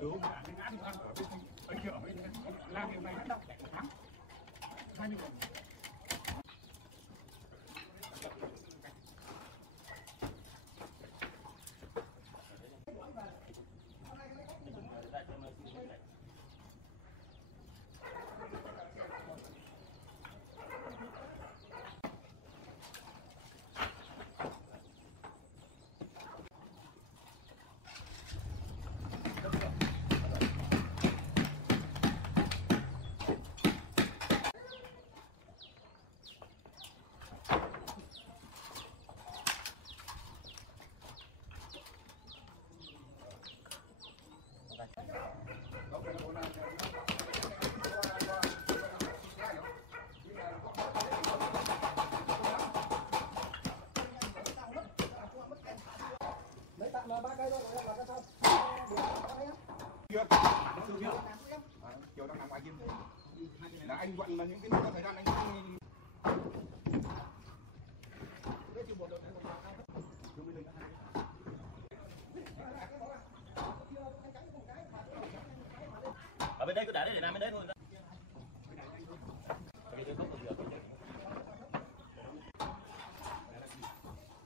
Đúng, cái ngã thì ăn ở bên kia ở bên làm điều này nó đọc lắm. 20 đồng. Chiều đang làm ngoài kia là anh Thuận là những cái thời gian anh ở bên đây cứ để đấy để làm bên đấy thôi.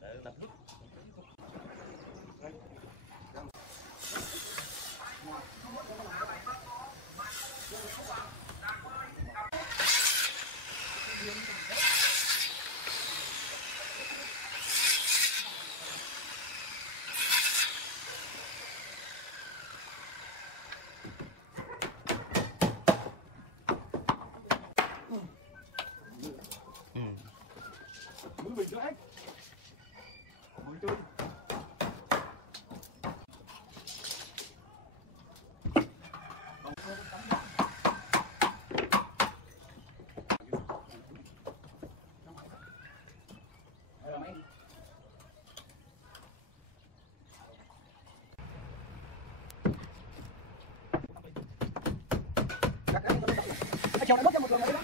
Để tập nước. Mũi bình cho anh. Mũi tươi. Chiều nó mất cho một đường đấy đó.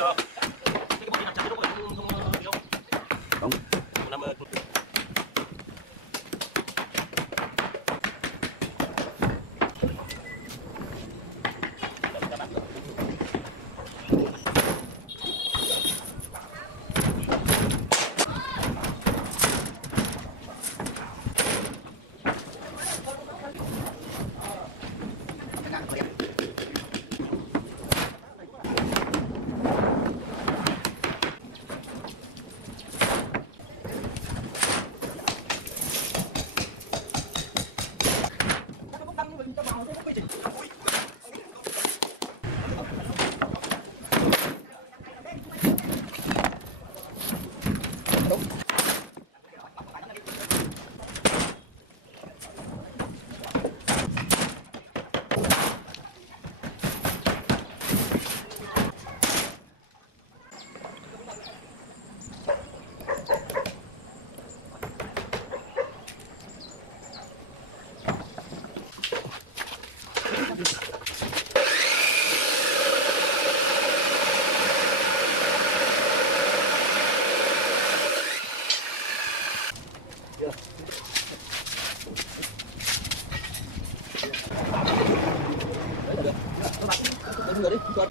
chưa? Cái bút này chặt đúng rồi, không gì đâu. Đúng. Làm Người đi, con.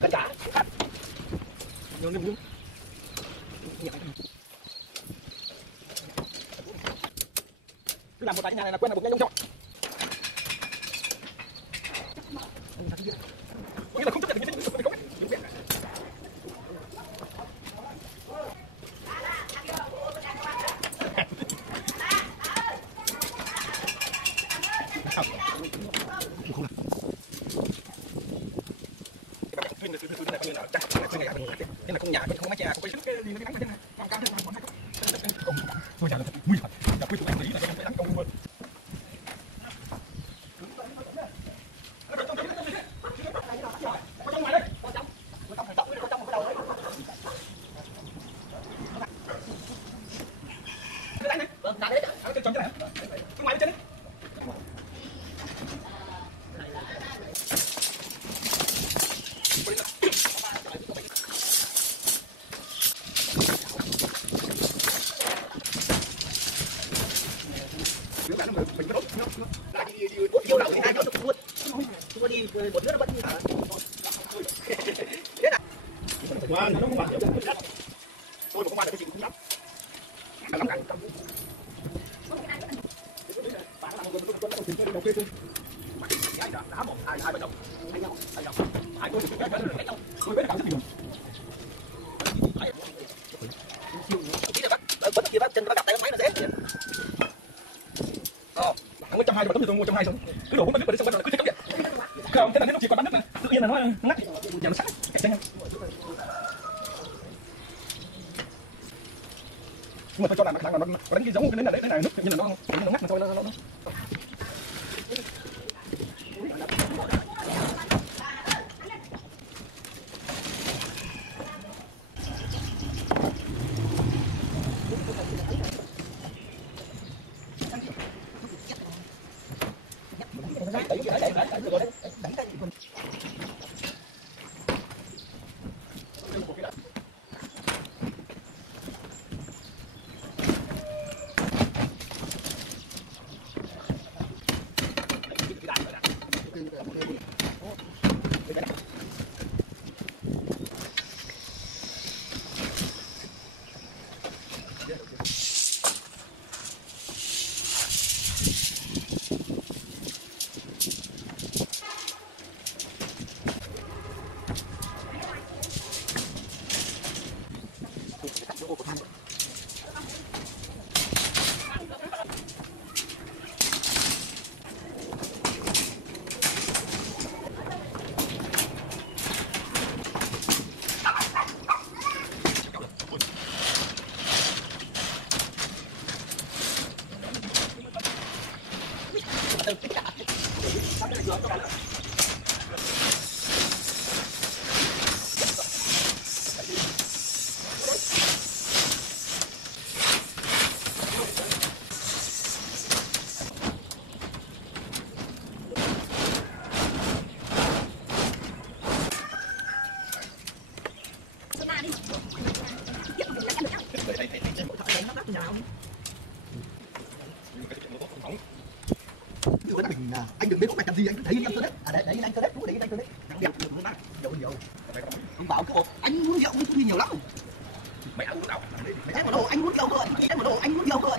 Tất cả. Vô vô. Cứ làm một cái nhà này là quen là một nhanh trong trọng. Nghĩa là không chấp nhận những cái không. Nên là con nhà không mái che không phải cái gì nó cái nắng nó cao hơn còn thôi nhà là thật nguy hiểm nhà quê tụi anh nghĩ là cái nắng công luôn. Trong hai tấm tôi mua trong hai xong cứ đổ 4 lít vào đi xong bắt đầu cứ cắm điện không thế là nó chỉ còn bắn nước mà tự nhiên là nó ngắt nhà nó sẵn cạnh nhau nhưng mà tôi cho là mặt hàng nó có đánh cái giống cái nến là đấy này nước như là nó ngắt mà thôi nó Anh đừng biết có mày làm gì, anh cứ thấy anh tôi đấy. À đấy anh tôi đấy, đúng đấy anh tôi đấy. Đẹp được luôn á. Nhiều. Ông bảo cái anh muốn rượu cũng nhiều lắm. Mày ăn đâu? Mày thấy một đồ anh muốn rượu rồi, mày thấy một đồ anh muốn rượu rồi.